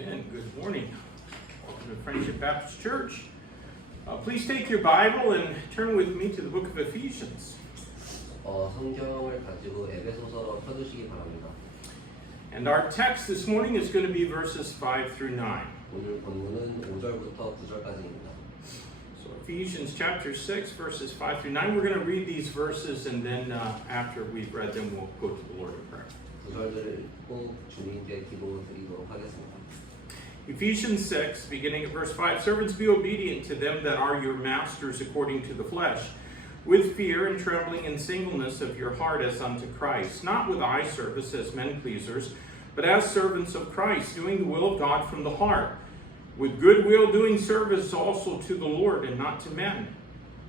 Amen. Good morning. Welcome to Friendship Baptist Church. Please take your Bible and turn with me to the book of Ephesians. 성경을 가지고 에베소서로 펴주시기 바랍니다. And our text this morning is going to be verses 5 through 9. 오늘 본문은 5절부터 9절까지입니다. So Ephesians chapter 6, verses 5 through 9. We're going to read these verses, and then after we've read them, we'll go to the Lord in prayer. 9절들을 읽고 주님께 기도드리도록 하겠습니다. Ephesians 6, beginning at verse 5. Servants, be obedient to them that are your masters according to the flesh, with fear and trembling and singleness of your heart as unto Christ, not with eye service as men pleasers, but as servants of Christ, doing the will of God from the heart, with good will doing service also to the Lord and not to men,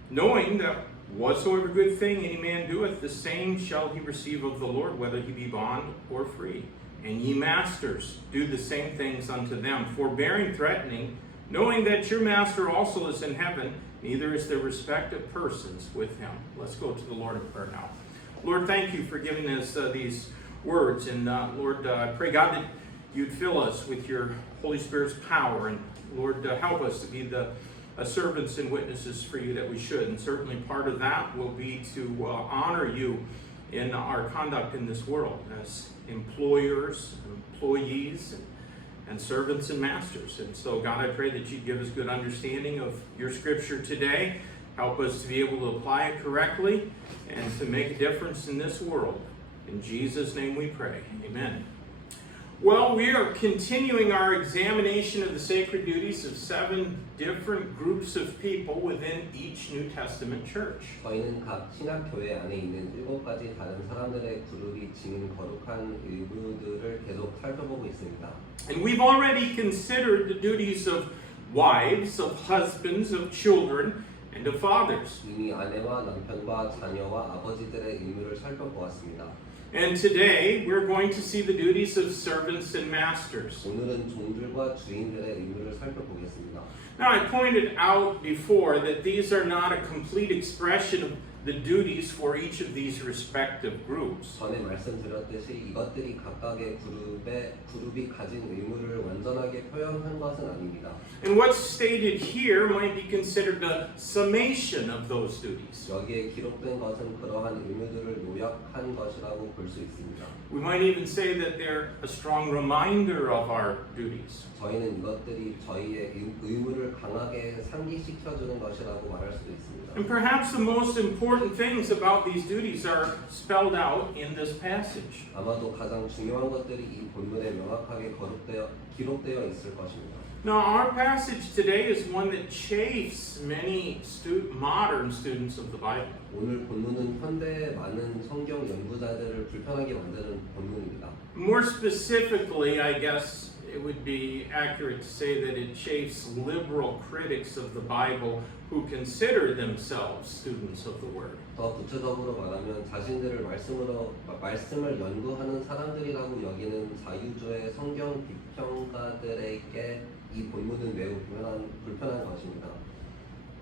knowing that whatsoever good thing any man doeth, the same shall he receive of the Lord, whether he be bond or free. And ye masters, do the same things unto them, forbearing, threatening, knowing that your master also is in heaven, neither is there respect of persons with him. Let's go to the Lord in prayer now. Lord, thank you for giving us these words. And Lord, I pray, God, that you'd fill us with your Holy Spirit's power. And Lord, help us to be the servants and witnesses for you that we should. And certainly part of that will be to honor you in our conduct in this world as employers, employees, and servants and masters. And so, God, I pray that you'd give us good understanding of your scripture today. Help us to be able to apply it correctly and to make a difference in this world. In Jesus' name we pray. Amen. Well, we are continuing our examination of the sacred duties of 7 different groups of people within each New Testament church. 저희는 각 신학교회 안에 있는 7가지 다른 사람들의 그룹이 지닌 거룩한 의무들을 계속 살펴보고 있습니다. And we've already considered the duties of wives, of husbands, of children, and of fathers. 이미 아내와 남편과 자녀와 아버지들의 의무를 살펴보았습니다. And today we're going to see the duties of servants and masters. 오늘은 종들과 주인들의 의무를 살펴보겠습니다. Now, I pointed out before that these are not a complete expression of the duties for each of these respective groups. 전에 말씀드렸듯이 이것들이 각각의 그룹이 가진 의무를 완전하게 표현한 것은 아닙니다. And what's stated here might be considered a summation of those duties. 여기에 기록된 것은 그러한 의무들을 요약한 것이라고 볼 수 있습니다. We might even say that they're a strong reminder of our duties. 저희는 이것들이 저희의 의무를 강하게 상기시켜주는 것이라고 말할 수도 있습니다. And perhaps the most important things about these duties are spelled out in this passage. 아마도 가장 중요한 것들이 이 본문에 명확하게 기록되어 있을 것입니다. Now, our passage today is one that chafes many modern students of the Bible. 오늘 본문은 현대의 많은 성경 연구자들을 불편하게 만드는 본문입니다. More specifically, I guess it would be accurate to say that it chafes liberal critics of the Bible who consider themselves students of the Word. 더 구체적으로 말하면 자신들을 말씀을 연구하는 사람들이라고 여기는 자유주의 성경 비평가들에게 이 본문은 매우 불편한 것입니다.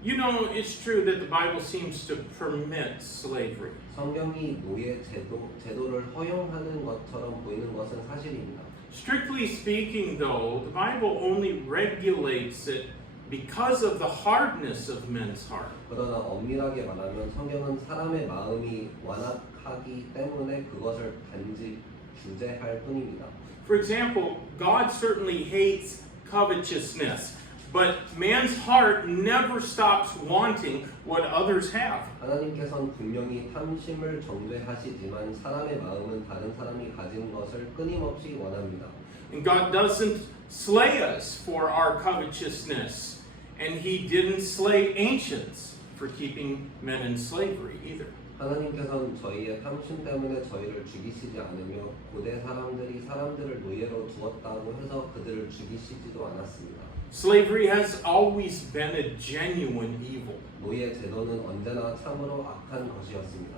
You know, it's true that the Bible seems to permit slavery. 성경이 노예 제도를 허용하는 것처럼 보이는 것은 사실입니다. Strictly speaking, though, the Bible only regulates it because of the hardness of men's heart. 그러나 엄밀하게 말하면 성경은 사람의 마음이 완악하기 때문에 그것을 단지 규제할 뿐입니다. For example, God certainly hates covetousness, but man's heart never stops wanting what others have. 하나님께서는 분명히 탐심을 정죄하시지만 사람의 마음은 다른 사람이 가진 것을 끊임없이 원합니다. And God doesn't slay us for our covetousness, and He didn't slay ancients for keeping men in slavery either. 하나님께서는 저희의 탐심 때문에 저희를 죽이시지 않으며 고대 사람들이 사람들을 노예로 두었다고 해서 그들을 죽이시지도 않았습니다. Slavery has always been a genuine evil. 노예 제도는 언제나 참으로 악한 것이었습니다.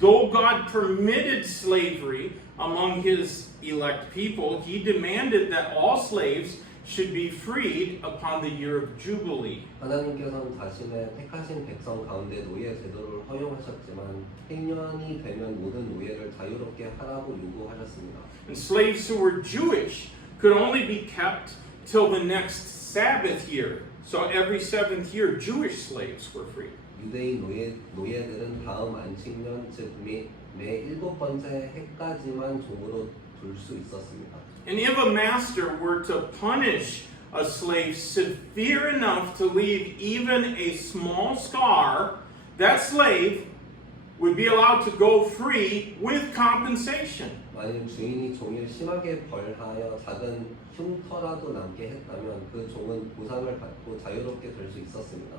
Though God permitted slavery among His elect people, He demanded that all slaves should be freed upon the year of Jubilee. 하나님께서는 자신의 택하신 백성 가운데 노예 제도를 허용하셨지만 행년이 되면 모든 노예를 자유롭게 하라고 요구하셨습니다. And slaves who were Jewish could only be kept till the next Sabbath year. So every seventh year, Jewish slaves were free. 유대인 노예들은 다음 안식년 즉 매 7번째 해까지만 종으로 둘 수 있었습니다. And if a master were to punish a slave severe enough to leave even a small scar, that slave would be allowed to go free with compensation. 만일 주인이 종을 심하게 벌하여 작은 흉터라도 남게 했다면 그 종은 보상을 받고 자유롭게 될 수 있었습니다.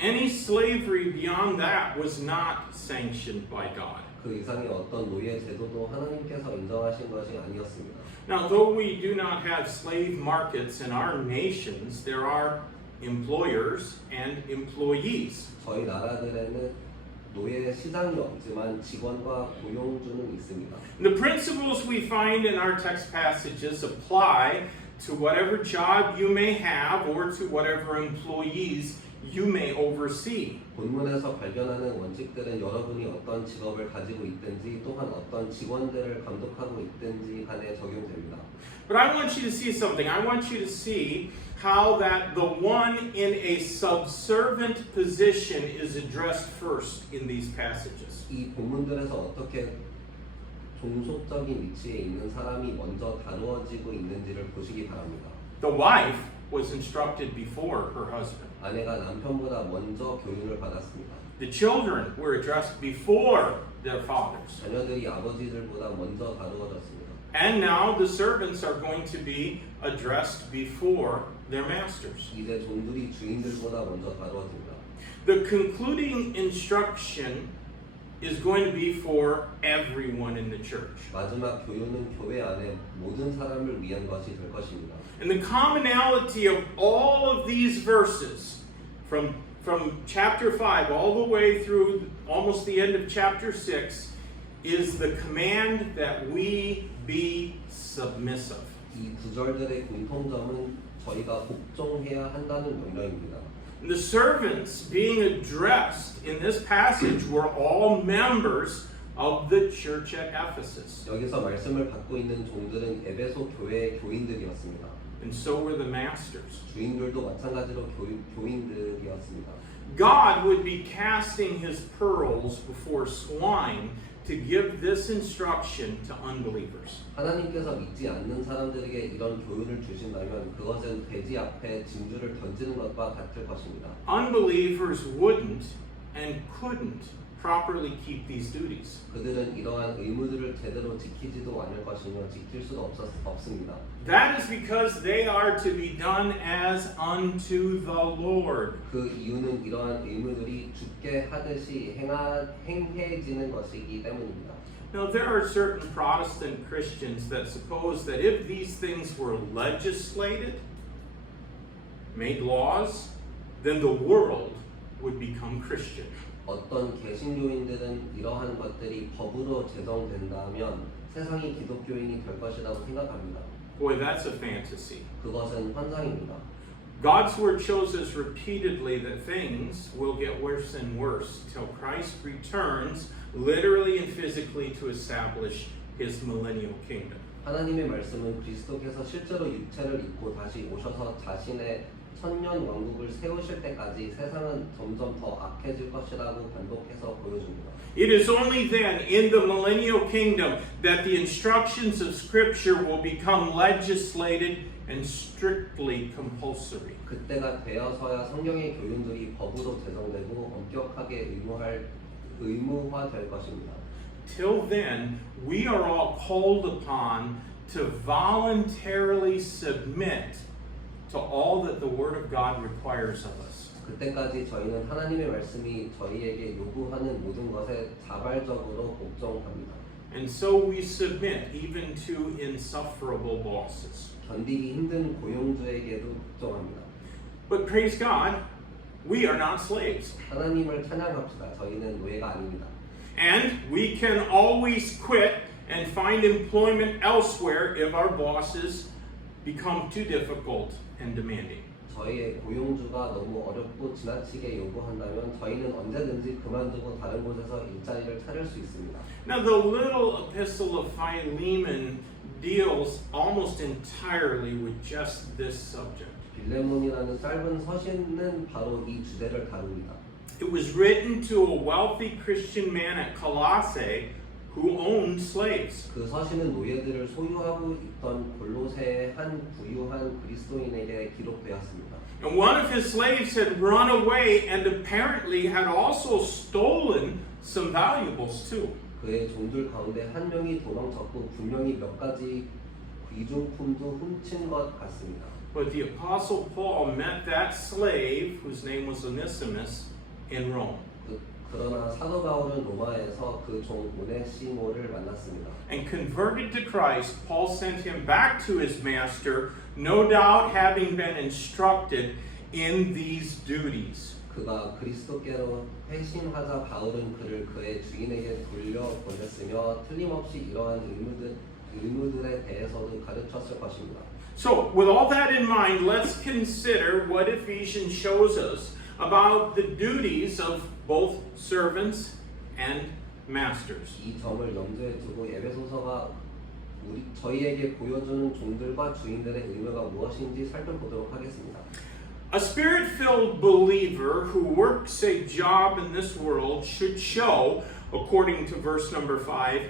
Any slavery beyond that was not sanctioned by God. 그 이상의 어떤 노예 제도도 하나님께서 인정하신 것이 아니었습니다. Now, though we do not have slave markets in our nations, there are employers and employees. 저희 나라들에는 노예 시장이 없지만 직원과 고용주는 있습니다. The principles we find in our text passages apply to whatever job you may have or to whatever employees you may oversee. 본문에서 발견하는 원칙들은 여러분이 어떤 직업을 가지고 있든지 또한 어떤 직원들을 감독하고 있든지 간에 적용됩니다. But I want you to see something. I want you to see how that the one in a subservient position is addressed first in these passages. 이 본문들에서 어떻게 종속적인 위치에 있는 사람이 먼저 다루어지고 있는지를 보시기 바랍니다. The wife was instructed before her husband. 아내가 남편보다 먼저 교훈을 받았습니다. The children were addressed before their fathers. 자녀들이 아버지들보다 먼저 다루어졌습니다. And now the servants are going to be addressed before their masters. 이제 종들이 주인들보다 먼저 다루어집니다. The concluding instruction is going to be for everyone in the church. 마지막 교훈은 교회 안에 모든 사람을 위한 것이 될 것입니다. And the commonality of all of these verses, from chapter 5 all the way through almost the end of chapter 6, is the command that we be submissive. 이 구절들의 공통점은 저희가 복종해야 한다는 명령입니다. And the servants being addressed in this passage were all members of the church at Ephesus. 여기서 말씀을 받고 있는 종들은 에베소 교회의 교인들이었습니다. And so were the masters. 주인들도 마찬가지로 교인들이었습니다. God would be casting his pearls before swine to give this instruction to unbelievers. 하나님께서 믿지 않는 사람들에게 이런 교훈을 주신다면 그것은 돼지 앞에 진주를 던지는 것과 같을 것입니다. Unbelievers wouldn't and couldn't properly keep these duties. 그들은 이러한 의무들을 제대로 지키지도 않을 것이며 지킬 수도 없습니다. That is because they are to be done as unto the Lord. 그 이유는 이러한 의무들이 주께 하듯이 행해지는 것이기 때문입니다. Now, there are certain Protestant Christians that suppose that if these things were legislated, made laws, then the world would become Christian. 어떤 개신교인들은 이러한 것들이 법으로 제정된다면 세상이 기독교인이 될 것이라고 생각합니다. Boy, that's a fantasy. 그것은 환상입니다. God's word shows us repeatedly that things will get worse and worse till Christ returns literally and physically to establish his millennial kingdom. 하나님의 말씀은 그리스도께서 실제로 육체를 입고 다시 오셔서 자신의 천년 왕국을 세우실 때까지 세상은 점점 더 악해질 것이라고 반복해서 보여줍니다. It is only then in the millennial kingdom that the instructions of Scripture will become legislated and strictly compulsory. 그때가 되어서야 성경의 교훈들이 법으로 제정되고 엄격하게 의무화될 것입니다. Till then, we are all called upon to voluntarily submit to all that the Word of God requires of us. 그때까지 저희는 하나님의 말씀이 저희에게 요구하는 모든 것에 자발적으로 복종합니다. And so we submit even to insufferable bosses. 견디기 힘든 고용주에게도 복종합니다. But praise God, we are not slaves. 하나님을 찬양합시다. 저희는 노예가 아닙니다. And we can always quit and find employment elsewhere if our bosses become too difficult and demanding. 저희의 고용주가 너무 어렵고 지나치게 요구한다면 저희는 언제든지 그만두고 다른 곳에서 일자리를 찾을 수 있습니다. Now, the little epistle of Philemon deals almost entirely with just this subject. 빌레몬이라는 짧은 서신은 바로 이 주제를 다룹니다. It was written to a wealthy Christian man at Colossae who owned slaves. 그 서신은 노예들을 소유하고 있던 골로새의 한 부유한 그리스도인에게 기록되었습니다. And one of his slaves had run away and apparently had also stolen some valuables too. 그의 종들 가운데 한 명이 도망쳤고 분명히 몇 가지 귀중품도 훔친 것 같습니다. But the Apostle Paul met that slave, whose name was Onesimus, in Rome. 그러나 사도 바울은 로마에서 그 종 오네시모를 만났습니다. And converted to Christ, Paul sent him back to his master, no doubt having been instructed in these duties. 그가 그리스도께로 회심하자 바울은 그를 그의 주인에게 돌려보냈으며 틀림없이 이러한 의무들에 대해서도 가르쳤을 것입니다. So, with all that in mind, let's consider what Ephesians shows us about the duties of both servants and masters. 이 점을 염두에 두고 에베소서가 저희에게 보여주는 종들과 주인들의 의무가 무엇인지 살펴보도록 하겠습니다. A spirit-filled believer who works a job in this world should show, according to verse number 5,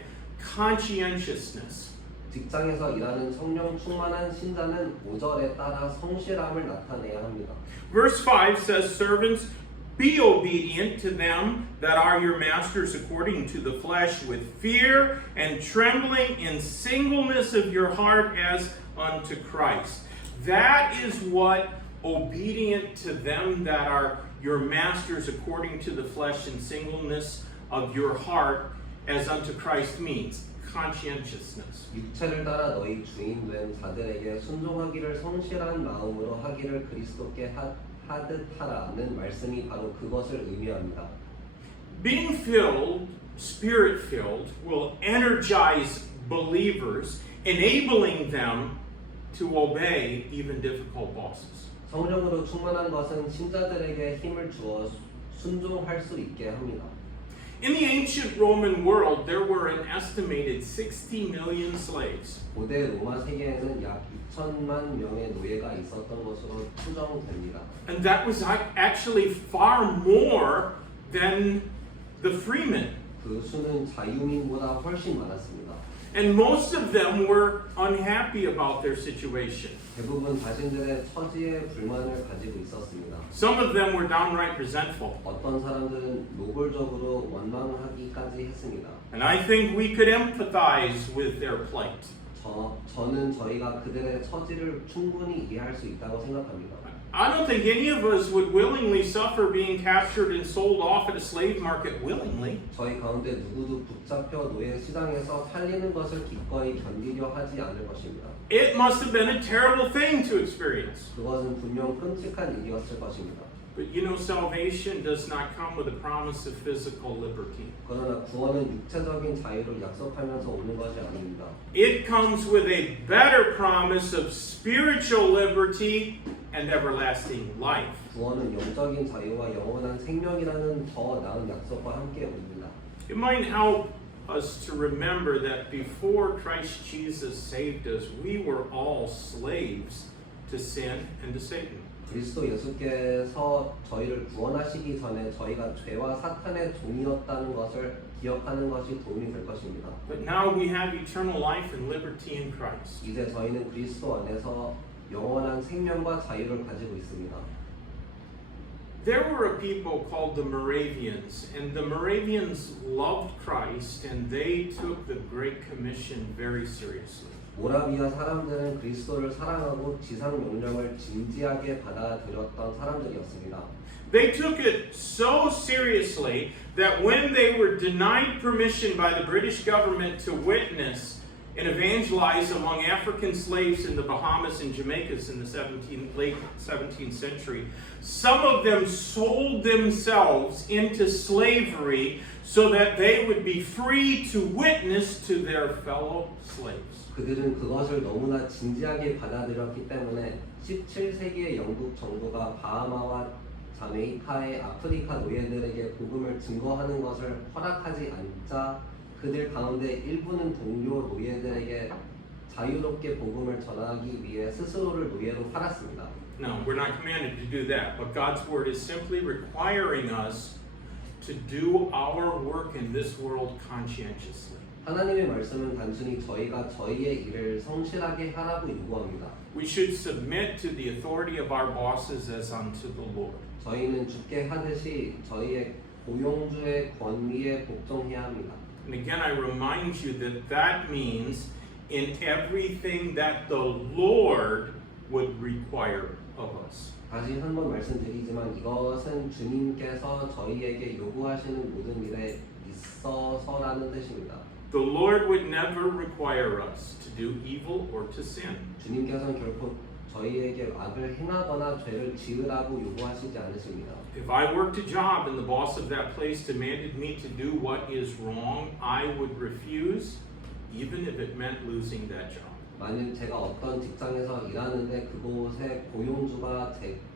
conscientiousness. 직장에서 일하는 성령 충만한 신자는 5절에 따라 성실함을 나타내야 합니다. Verse 5 says, Servants, be obedient to them that are your masters according to the flesh, with fear and trembling in singleness of your heart as unto Christ. That is what obedient to them that are your masters according to the flesh and singleness of your heart as unto Christ means. Conscientiousness. 육체를 따라 너희 주인 된 자들에게 순종하기를 성실한 마음으로 하기를 그리스도께 하듯 하라는 말씀이 바로 그것을 의미합니다. Being filled, spirit-filled, will energize believers, enabling them to obey even difficult bosses. 성령으로 충만한 것은 신자들에게 힘을 주어 순종할 수 있게 합니다. In the ancient Roman world, there were an estimated 60 million slaves. 고대 로마 세계에는 약 6천만 명의 노예가 있었던 것으로 추정됩니다. And that was actually far more than the freemen. 그 수는 자유민보다 훨씬 많았습니다. And most of them were unhappy about their situation. 대부분 자신들의 처지에 불만을 가지고 있었습니다. Some of them were downright resentful. 어떤 사람들은 노골적으로 원망하기까지 했습니다. And I think we could empathize with their plight. 저는 저희가 그들의 처지를 충분히 이해할 수 있다고 생각합니다. I don't think any of us would willingly suffer being captured and sold off at a slave market willingly. 저희 가운데 누구도 붙잡혀 노예 시장에서 팔리는 것을 기꺼이 견디려 하지 않을 것입니다. It must have been a terrible thing to experience. 그것은 분명 끔찍한 일이었을 것입니다. But you know, salvation does not come with a promise of physical liberty. 그러나 구원은 육체적인 자유를 약속하면서 오는 것이 아닙니다. It comes with a better promise of spiritual liberty and everlasting life. 구원은 영적인 자유와 영원한 생명이라는 더 나은 약속과 함께 옵니다. It might help us to remember that before Christ Jesus saved us, we were all slaves to sin and to Satan. 그리스도 예수께서 저희를 구원하시기 전에 저희가 죄와 사탄의 종이었다는 것을 기억하는 것이 도움이 될 것입니다. But now we have eternal life and liberty in Christ. 이제 저희는 그리스도 안에서 영원한 생명과 자유를 가지고 있습니다. There were a people called the Moravians, and the Moravians loved Christ, and they took the Great Commission very seriously. 모라비아 사람들은 그리스도를 사랑하고 지상 명령을 진지하게 받아들였던 사람들이었습니다. They took it so seriously that when they were denied permission by the British government to witness and evangelize among African slaves in the Bahamas and Jamaicas in the late 17th century, some of them sold themselves into slavery so that they would be free to witness to their fellow slaves. 그들은 그것을 너무나 진지하게 받아들였기 때문에 17세기의 영국 정부가 바하마와 자메이카의 아프리카 노예들에게 복음을 증거하는 것을 허락하지 않자 그들 가운데 일부는 동료 노예들에게 자유롭게 복음을 전하기 위해 스스로를 노예로 팔았습니다. No, we're not commanded to do that, but God's word is simply requiring us to do our work in this world conscientiously. 하나님의 말씀은 단순히 저희가 저희의 일을 성실하게 하라고 요구합니다. We should submit to the authority of our bosses as unto the Lord. 저희는 주께 하듯이 저희의 고용주의 권위에 복종해야 합니다. And again, I remind you that that means in everything that the Lord would require of us. 다시 한 번 말씀드리지만 이것은 주님께서 저희에게 요구하시는 모든 일에 있어서라는 뜻입니다. The Lord would never require us to do evil or to sin. 주님께서는 결코 저희에게 악을 행하거나 죄를 지으라고 요구하시지 않으십니다. If I worked a job and the boss of that place demanded me to do what is wrong, I would refuse, even if it meant losing that job. 만일 제가 어떤 직장에서 일하는데 그곳의 고용주가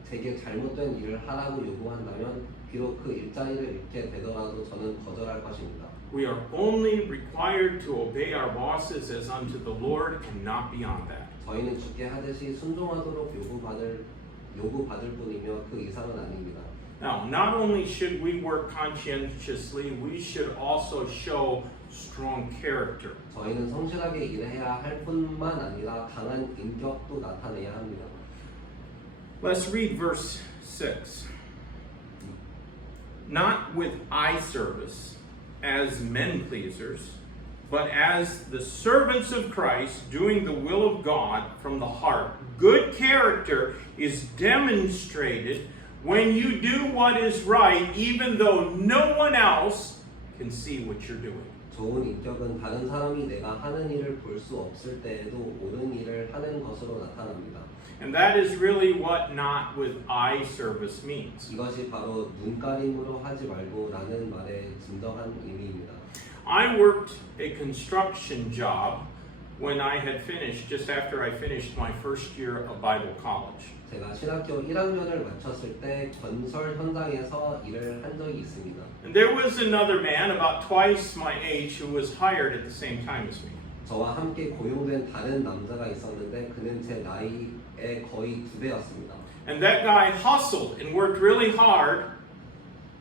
제게 잘못된 일을 하라고 요구한다면 비록 그 일자리를 잃게 되더라도 저는 거절할 것입니다. We are only required to obey our bosses as unto the Lord and not beyond that. 저희는 주께 하듯이 순종하도록 요구받을 뿐이며 그 이상은 아닙니다. Now, not only should we work conscientiously, we should also show strong character. 저희는 성실하게 일해야 할 뿐만 아니라 강한 인격도 나타내야 합니다. Let's read verse 6. Not with eye service as men pleasers, but as the servants of Christ, doing the will of God from the heart. Good character is demonstrated when you do what is right, even though no one else can see what you're doing. 좋은 인격은 다른 사람이 내가 하는 일을 볼 수 없을 때에도 옳은 일을 하는 것으로 나타납니다. And that is really what not with eye service means. 이것이 바로 눈가림으로 하지 말고라는 말의 진정한 의미입니다. I worked a construction job when I had finished, just after I finished my first year of Bible college. 제가 신학교 1학년을 마쳤을 때 건설 현장에서 일을 한 적이 있습니다. And there was another man about twice my age who was hired at the same time as me. 저와 함께 고용된 다른 남자가 있었는데 그는 제 나이의 거의 2배였습니다. And that guy hustled and worked really hard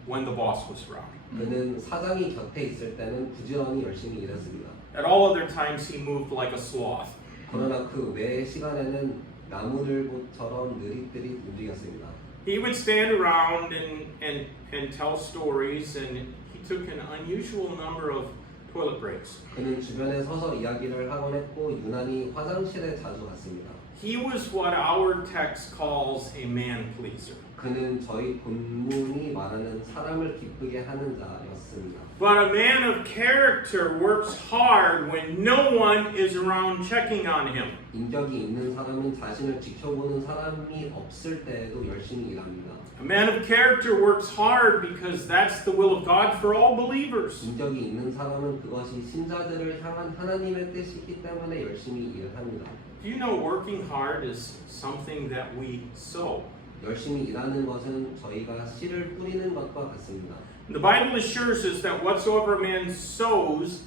when the boss was around. 그는 사장이 곁에 있을 때는 부지런히 열심히 일했습니다. At all other times, he moved like a sloth. 그러나 그 외의 시간에는 나무늘보처럼 느릿느릿 움직였습니다. He would stand around and tell stories, and he took an unusual number of toilet breaks. 그는 주변에 서서 이야기를 하곤 했고 유난히 화장실에 자주 갔습니다. He was what our text calls a man pleaser. 그는 저희 본문이 말하는 사람을 기쁘게 하는 자였습니다. But a man of character works hard when no one is around checking on him. 인격이 있는 사람은 자신을 지켜보는 사람이 없을 때에도 열심히 일합니다. A man of character works hard because that's the will of God for all believers. 인격이 있는 사람은 그것이 신자들을 향한 하나님의 뜻이기 때문에 열심히 일합니다. Do you know working hard is something that we sow? 열심히 일하는 것은 저희가 씨를 뿌리는 것과 같습니다. The Bible assures us that whatsoever a man sows,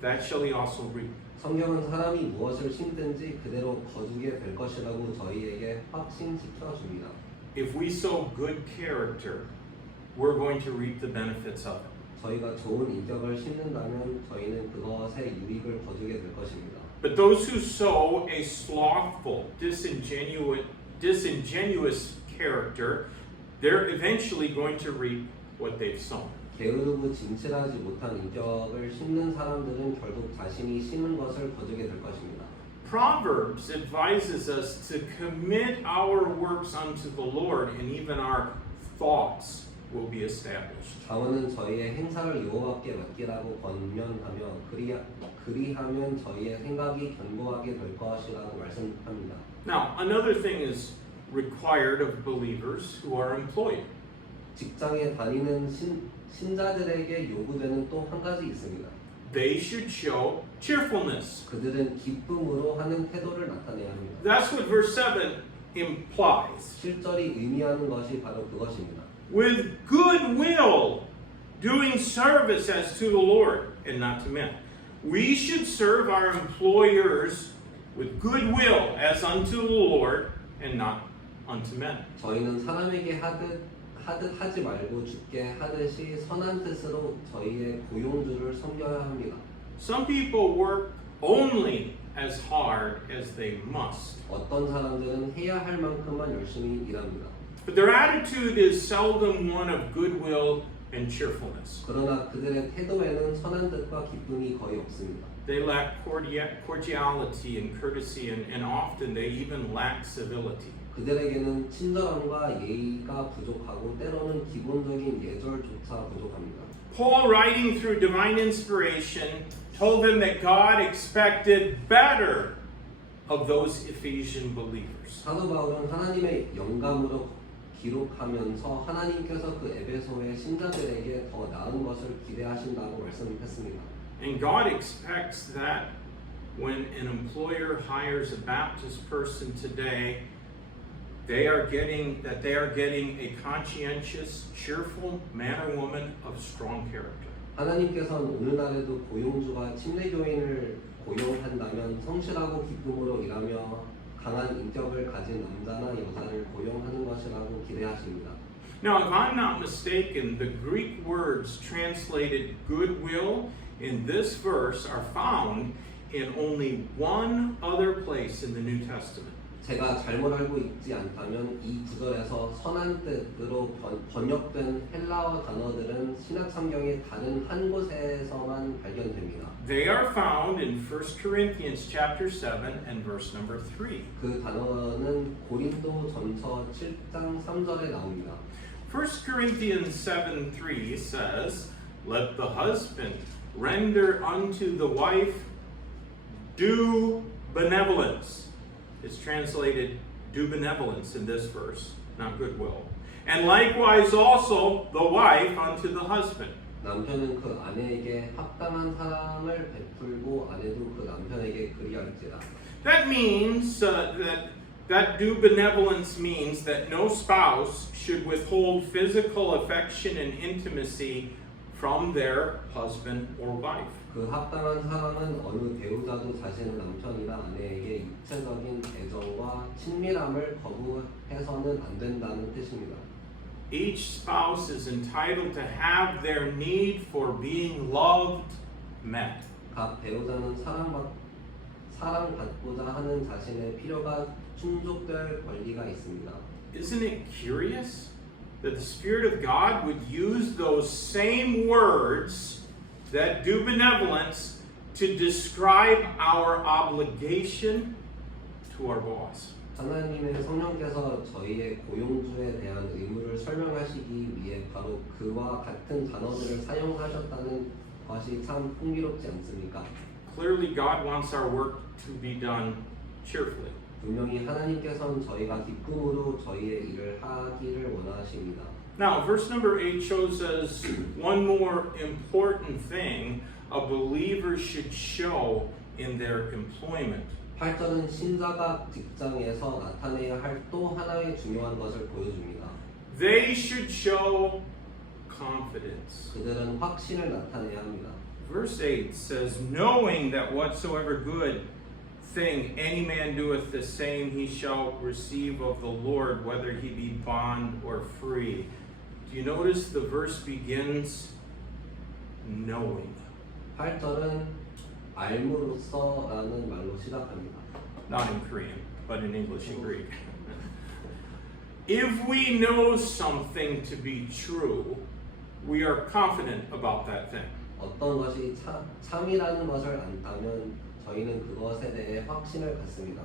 that shall he also reap. 성경은 사람이 무엇을 심든지 그대로 거두게 될 것이라고 저희에게 확신시켜 줍니다. If we sow good character, we're going to reap the benefits of it. 저희가 좋은 인격을 심는다면 저희는 그것의 유익을 거두게 될 것입니다. But those who sow a slothful, disingenuous character, they're eventually going to reap what they've sown. 게으르고 진실하지 못한 인격을 심는 사람들은 결국 자신이 심은 것을 거두게 될 것입니다. Proverbs advises us to commit our works unto the Lord, and even our thoughts will be established. 자원은 저희의 행사를 여호와께 맡기라고 권면하며 그리하면 저희의 생각이 견고하게 될 것이라고 말씀합니다. Now, another thing is required of believers who are employed. 직장에 다니는 신자들에게 요구되는 또 한 가지 있습니다. They should show cheerfulness. 그들은 기쁨으로 하는 태도를 나타내야 합니다. That's what verse 7 implies. 7절이 의미하는 것이 바로 그것입니다. With good will, doing service as to the Lord and not to men. We should serve our employers with good will as unto the Lord and not unto men. 저희는 사람에게 하듯 하지 말고 주께 하듯이 선한 뜻으로 저희의 고용주를 섬겨야 합니다. Some people work only as hard as they must, 어떤 사람들은 해야 할 만큼만 열심히 일합니다. but their attitude is seldom one of goodwill and cheerfulness. 그러나 그들의 태도에는 선한 뜻과 기쁨이 거의 없습니다. They lack cordiality and courtesy, and often they even lack civility. 그들에게는 친절함과 예의가 부족하고 때로는 기본적인 예절조차 부족합니다. Paul, writing through divine inspiration, told them that God expected better of those Ephesian believers. 사도 바울은 하나님의 영감으로 기록하면서 하나님께서 그 에베소의 신자들에게 더 나은 것을 기대하신다고 말씀했습니다. And God expects that when an employer hires a Baptist person today, they are getting a conscientious, cheerful man or woman of strong character. 하나님께서는 오늘날에도 고용주가 침례교인을 고용한다면 성실하고 기쁨으로 일하며 강한 인격을 가진 남자나 여자를 고용하는 것이라고 기대하십니다. Now, if I'm not mistaken, the Greek words translated goodwill in this verse are found in only one other place in the New Testament. 제가 잘못 알고 있지 않다면 이 구절에서 선한 뜻으로 번역된 헬라어 단어들은 신약 성경의 다른 한 곳에서만 발견됩니다. They are found in 1 Corinthians chapter 7 and verse number 3. 그 단어는 고린도 전서 7장 3절에 나옵니다. 1 Corinthians 7:3 says, "Let the husband render unto the wife due benevolence." It's translated due benevolence in this verse, not goodwill. And likewise also the wife unto the husband. 남편은 그 아내에게 합당한 사랑을 베풀고 아내도 그 남편에게 그리할지라. That means that due benevolence means that no spouse should withhold physical affection and intimacy from their husband or wife. 그 합당한 사랑은 어느 배우자도 자신의 남편이나 아내에게 육체적인 애정과 친밀함을 거부해서는 안 된다는 뜻입니다. Each spouse is entitled to have their need for being loved met. 각 배우자는 사랑받고자 하는 자신의 필요가 충족될 권리가 있습니다. Isn't it curious that the Spirit of God would use those same words that do benevolence to describe our obligation to our boss? 하나님의 성령께서 저희의 고용주에 대한 의무를 설명하시기 위해 바로 그와 같은 단어들을 사용하셨다는 것이 참 흥미롭지 않습니까? Clearly, God wants our work to be done cheerfully. 분명히 하나님께서는 저희가 기쁨으로 저희의 일을 하기를 원하십니다. Now, verse number 8 shows us one more important thing a believer should show in their employment. 8절은 신자가 직장에서 나타내야 할 또 하나의 중요한 것을 보여줍니다. They should show confidence. 그들은 확신을 나타내야 합니다. Verse 8 says, knowing that whatsoever good thing any man doeth, the same he shall receive of the Lord, whether he be bond or free. Do you notice the verse begins knowing? 8절은 알므로써라는 말로 시작합니다. Not in Korean, but in English and Greek. If we know something to be true, we are confident about that thing. 어떤 것이 참이라는 것을 안다면 저희는 그것에 대해 확신을 갖습니다.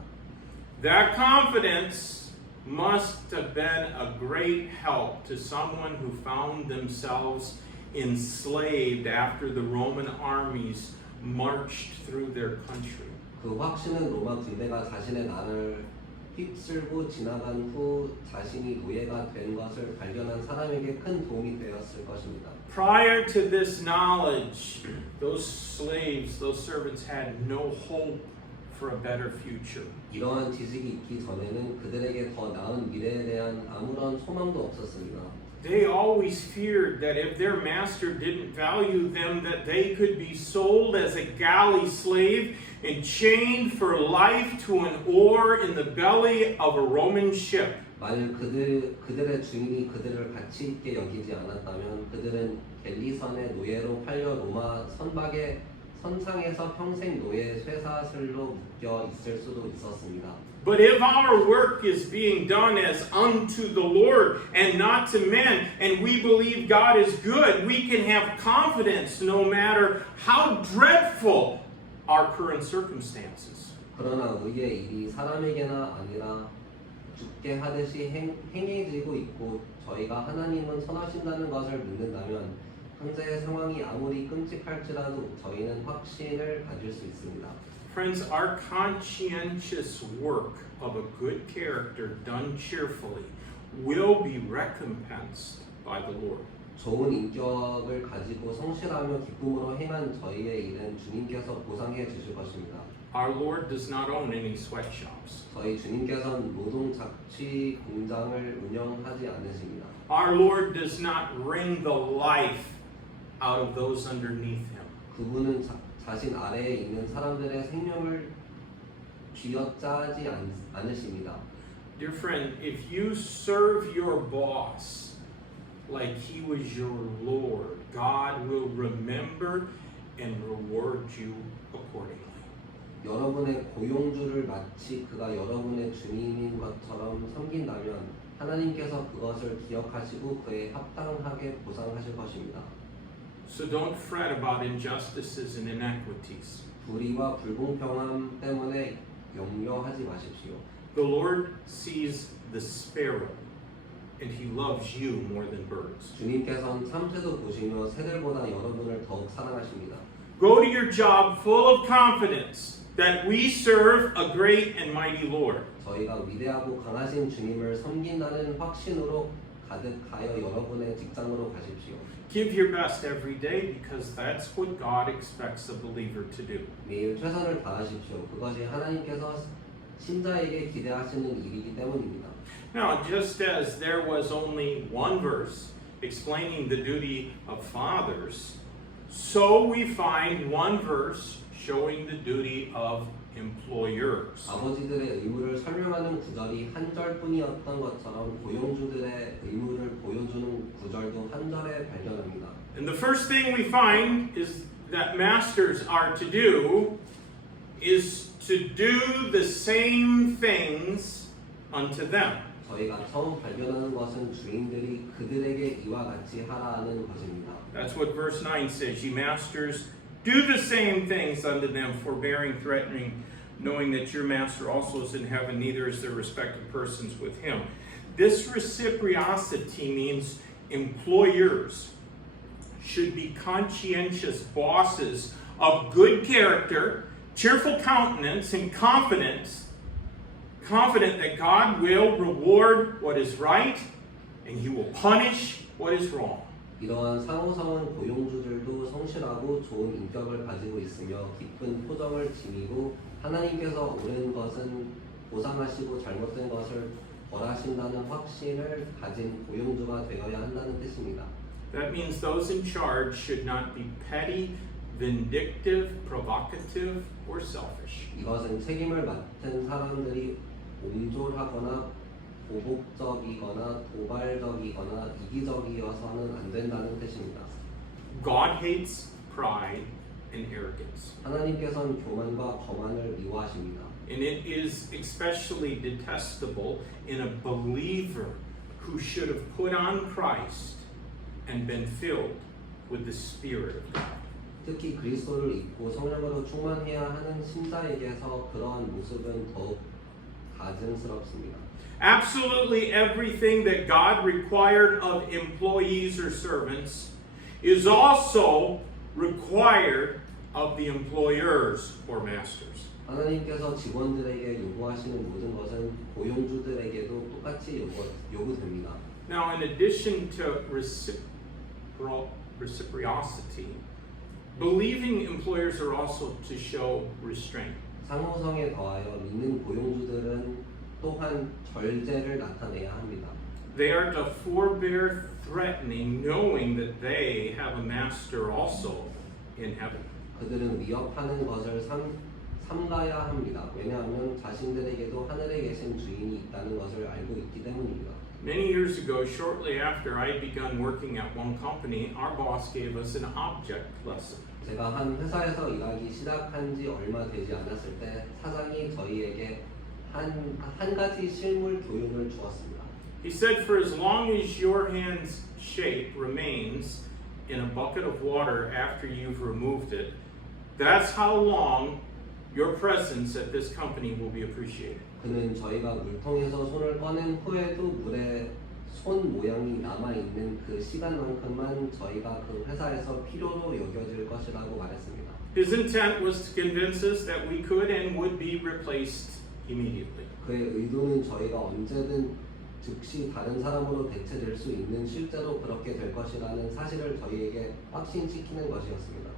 That confidence must have been a great help to someone who found themselves enslaved after the Roman armies marched through their country. 그 확신은 로마 군대가 자신의 나라를 휩쓸고 지나간 후 자신이 노예가 된 것을 발견한 사람에게 큰 도움이 되었을 것입니다. Prior to this knowledge, those slaves, those servants had no hope for a better future. 이러한 지식이 있기 전에는 그들에게 더 나은 미래에 대한 아무런 소망도 없었습니다. They always feared that if their master didn't value them, that they could be sold as a galley slave and chained for life to an oar in the belly of a Roman ship. 만일 그들의 주인이 그들을 가치 있게 여기지 않았다면 그들은 갤리선의 노예로 팔려 로마 선상에서 평생 노예 쇠사슬로 묶여 있을 수도 있었습니다. But if our work is being done as unto the Lord and not to men, and we believe God is good, we can have confidence no matter how dreadful our current circumstances. 그러나 우리의 일이 사람에게나 아니라 죽게 하듯이 행해지고 있고 저희가 하나님은 선하신다는 것을 믿는다면 현재의 상황이 아무리 끔찍할지라도 저희는 확신을 가질 수 있습니다. Friends, our conscientious work of a good character done cheerfully will be recompensed by the Lord. 좋은 인격을 가지고 성실하며 기쁨으로 행한 저희의 일은 주님께서 보상해 주실 것입니다. Our Lord does not own any sweatshops. 저희 주님께서는 노동 착취 공장을 운영하지 않으십니다. Our Lord does not wring the life out of those underneath him. 그분은 자신 아래에 있는 사람들의 생명을 쥐어짜지 않으십니다. Dear friend, if you serve your boss like he was your Lord, God will remember and reward you accordingly. 여러분의 고용주를 마치 그가 여러분의 주님인 것처럼 섬긴다면 하나님께서 그것을 기억하시고 그에 합당하게 보상하실 것입니다. So don't fret about injustices and inequities. 불의와 불공평함 때문에 염려하지 마십시오. The Lord sees the sparrow, and he loves you more than birds. 주님께서는 참새도 보시며 새들보다 여러분을 더욱 사랑하십니다. Go to your job full of confidence that we serve a great and mighty Lord. 저희가 위대하고 강하신 주님을 섬긴다는 확신으로 가득하여 여러분의 직장으로 가십시오. Give your best every day because that's what God expects a believer to do. 매일 최선을 다하십시오. 그것이 하나님께서 신자에게 기대하시는 일이기 때문입니다. Now, just as there was only one verse explaining the duty of fathers, so we find one verse showing the duty of employers. 아버지들의 의무를 설명하는 구절이 한 절뿐이었던 것처럼 고용주들의 의무를 보여주는 구절도 한 절에 발견합니다. And the first thing we find is that masters are to do is to do the same things unto them. 저희가 처음 발견하는 것은 주인들이 그들에게 이와 같이 하라는 것입니다. That's what verse 9 says. Ye masters, do the same things unto them, forbearing, threatening, knowing that your master also is in heaven, neither is there respect of persons with him. This reciprocity means employers should be conscientious bosses of good character, cheerful countenance, and confident that God will reward what is right and he will punish what is wrong. 이러한 상호성은 고용주들도 성실하고 좋은 인격을 가지고 있으며 깊은 포정을 지니고 하나님께서 옳은 것은 보상하시고 잘못된 것을 벌하신다는 확신을 가진 고용주가 되어야 한다는 뜻입니다. That means those in charge should not be petty, vindictive, provocative, or selfish. 이것은 책임을 맡은 사람들이 옹졸하거나 보복적이거나 도발적이거나 이기적이어서는 안 된다는 뜻입니다. God hates pride and arrogance. 하나님께서는 교만과 거만을 미워하십니다. And it is especially detestable in a believer who should have put on Christ and been filled with the Spirit of God. 특히 그리스도를 입고 성령으로 충만해야 하는 신자에게서 그러한 모습은 더욱 가증스럽습니다. Absolutely everything that God required of employees or servants is also required of the employers or masters. 하나님께서 직원들에게 요구하시는 모든 것은 고용주들에게도 똑같이 요구됩니다. Now, in addition to reciprocity, believing employers are also to show restraint. 상호성에 더하여 믿는 고용주들은 또한 절제를 나타내야 합니다. They are to forbear threatening, knowing that they have a master also in heaven. 그들은 위협하는 것을 삼가야 합니다. 왜냐하면 자신들에게도 하늘에 계신 주인이 있다는 것을 알고 있기 때문입니다. Many years ago, shortly after I had begun working at one company, our boss gave us an object lesson. 제가 한 회사에서 일하기 시작한 지 얼마 되지 않았을 때 사장이 저희에게 한 가지 실물 교육을 주었습니다. He said, for as long as your hand's shape remains in a bucket of water after you've removed it, that's how long your presence at this company will be appreciated. 그는 저희가 물통에서 손을 꺼낸 후에도 물에 손 모양이 남아있는 그 시간만큼만 저희가 그 회사에서 필요로 여겨질 것이라고 말했습니다. His intent was to convince us that we could and would be replaced immediately. 그의 의도는 저희가 언제든 즉시 다른 사람으로 대체될 수 있는 실제로 그렇게 될 것이라는 사실을 저희에게 확신시키는 것이었습니다.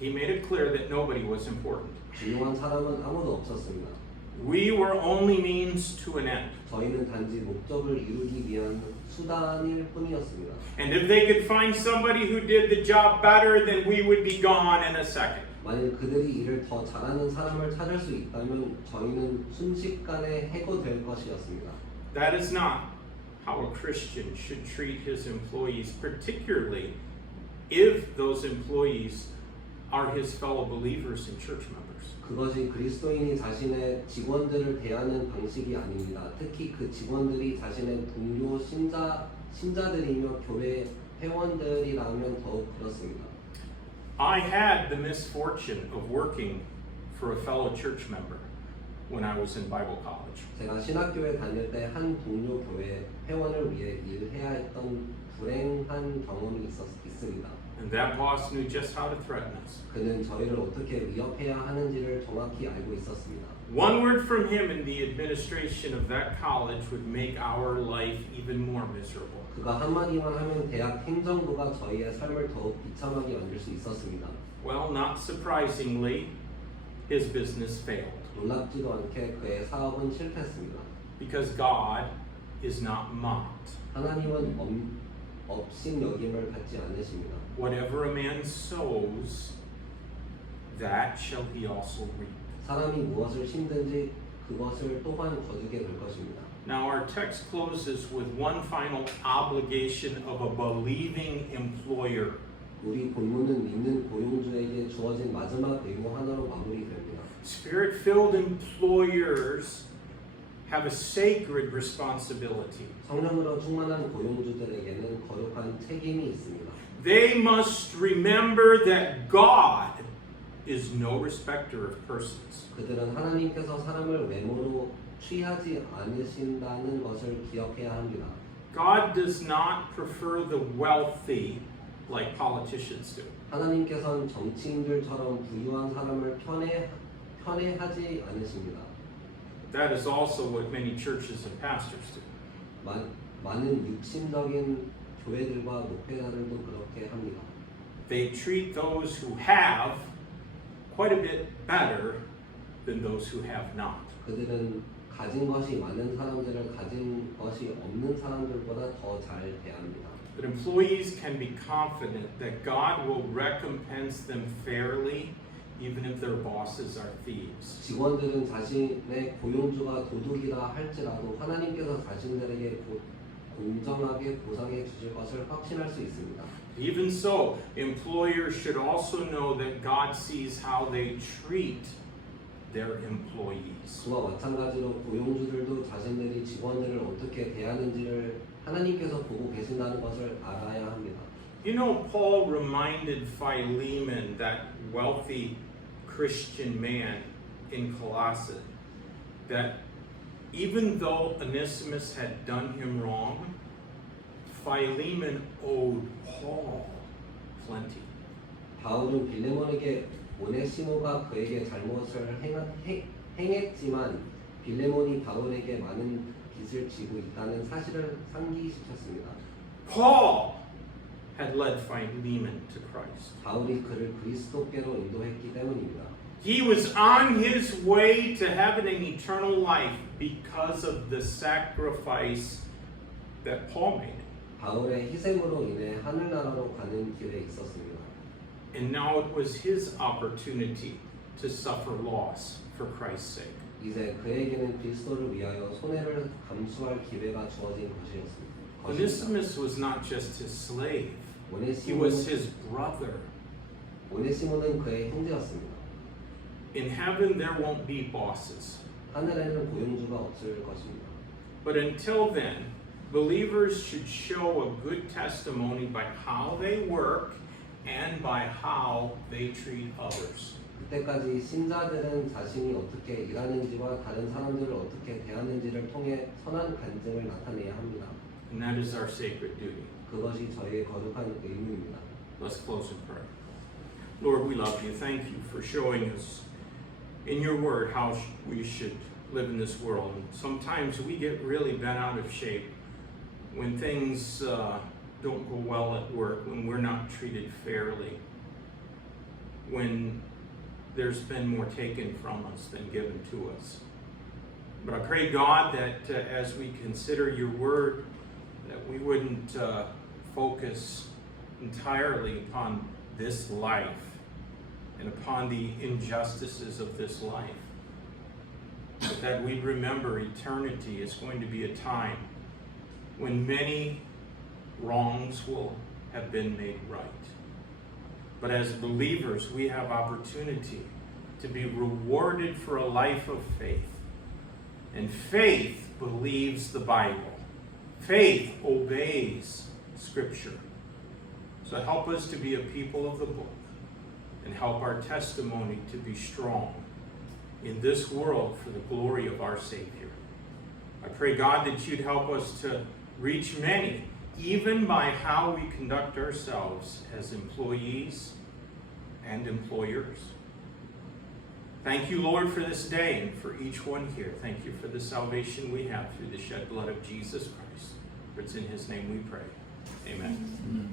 He made it clear that nobody was important. 중요한 사람은 아무도 없었습니다. We were only means to an end. 저희는 단지 목적을 이루기 위한 수단일 뿐이었습니다. And if they could find somebody who did the job better, then we would be gone in a second. 만일 그들이 일을 더 잘하는 사람을 찾을 수 있다면 저희는 순식간에 해고될 것이었습니다. That is not how a Christian should treat his employees, particularly if those employees are his fellow believers and church members. 그것이 그리스도인이 자신의 직원들을 대하는 방식이 아닙니다. 특히 그 직원들이 자신의 동료 신자들이며 교회 회원들이라면 더욱 그렇습니다. I had the misfortune of working for a fellow church member when I was in Bible college. 제가 신학교에 다닐 때 한 동료 교회 회원을 위해 일해야 했던 불행한 경험이 있습니다. And that boss knew just how to threaten us. 그는 저희를 어떻게 위협해야 하는지를 정확히 알고 있었습니다. One word from him in the administration of that college would make our life even more miserable. 그가 한마디만 하면 대학 행정부가 저희의 삶을 더욱 비참하게 만들 수 있었습니다. Well, not surprisingly, his business failed 놀랍지도 않게 그의 사업은 실패했습니다. because God is not mocked. 하나님은 업신여김을 받지 않으십니다. Whatever a man sows, that shall he also reap. 사람이 무엇을 심든지 그것을 또한 거두게 될 것입니다. Now our text closes with one final obligation of a believing employer. 우리 본문은 믿는 고용주에게 주어진 마지막 의무 하나로 마무리됩니다. Spirit-filled employers have a sacred responsibility. 성령으로 충만한 고용주들에게는 거룩한 책임이 있습니다. They must remember that God is no respecter of persons. 그들은 하나님께서 사람을 외모로 취하지 않으신다는 것을 기억해야 합니다. God does not prefer the wealthy like politicians do. 하나님께서는 정치인들처럼 부유한 사람을 편애하지 않으십니다. That is also what many churches and pastors do. 많은 육신적인 교회들과 목회자들도 그렇게 합니다. They treat those who have quite a bit better than those who have not. 그들은 가진 것이 많은 사람들을 가진 것이 없는 사람들보다 더 잘 대합니다. But employees can be confident that God will recompense them fairly even if their bosses are thieves. 직원들은 자신의 고용주가 도둑이라 할지라도 하나님께서 자신들에게 공정하게 보상해 주실 것을 확신할 수 있습니다. Even so, employers should also know that God sees how they treat their employees. 그와 마찬가지로 고용주들도 자신들이 직원들을 어떻게 대하는지를 하나님께서 보고 계신다는 것을 알아야 합니다. You know, Paul reminded Philemon, that wealthy Christian man in Colossae, that even though Onesimus had done him wrong, Philemon owed Paul plenty. 바울은 빌레몬에게 오네시모가 그에게 잘못을 행했지만 빌레몬이 바울에게 많은 빚을 지고 있다는 사실을 상기시켰습니다. Paul had led Philemon to Christ. 바울이 그를 그리스도께로 인도했기 때문입니다. He was on his way to heaven and eternal life because of the sacrifice that Paul made. 바울의 희생으로 인해 하늘나라로 가는 길에 있었습니다. And now it was his opportunity to suffer loss for Christ's sake. 이제 그에게는 그리스도를 위하여 손해를 감수할 기회가 주어진 것이었습니다. Onesimus was not just his slave. He was his brother. 오네시모는 그의 형제였습니다. In heaven there won't be bosses. 하늘에는 고용주가 없을 것입니다. But until then, believers should show a good testimony by how they work and by how they treat others. 그때까지 신자들은 자신이 어떻게 일하는지와 다른 사람들을 어떻게 대하는지를 통해 선한 간증을 나타내야 합니다. And that is our sacred duty. 그것이 저희의 거룩한 의무입니다. Let's close in prayer. Lord, we love you. Thank you for showing us in your word how we should live in this world. And sometimes we get really bent out of shape when things don't go well at work, when we're not treated fairly, when there's been more taken from us than given to us. But I pray, God, that as we consider your word, that we wouldn't focus entirely upon this life and upon the injustices of this life, but that we'd remember eternity is going to be a time when many wrongs will have been made right. But as believers, we have opportunity to be rewarded for a life of faith. And faith believes the Bible. Faith obeys Scripture. So help us to be a people of the book and help our testimony to be strong in this world for the glory of our Savior. I pray, God, that you'd help us to reach many, even by how we conduct ourselves as employees and employers. Thank you, Lord, for this day and for each one here. Thank you for the salvation we have through the shed blood of Jesus Christ. For it's in his name we pray. Amen.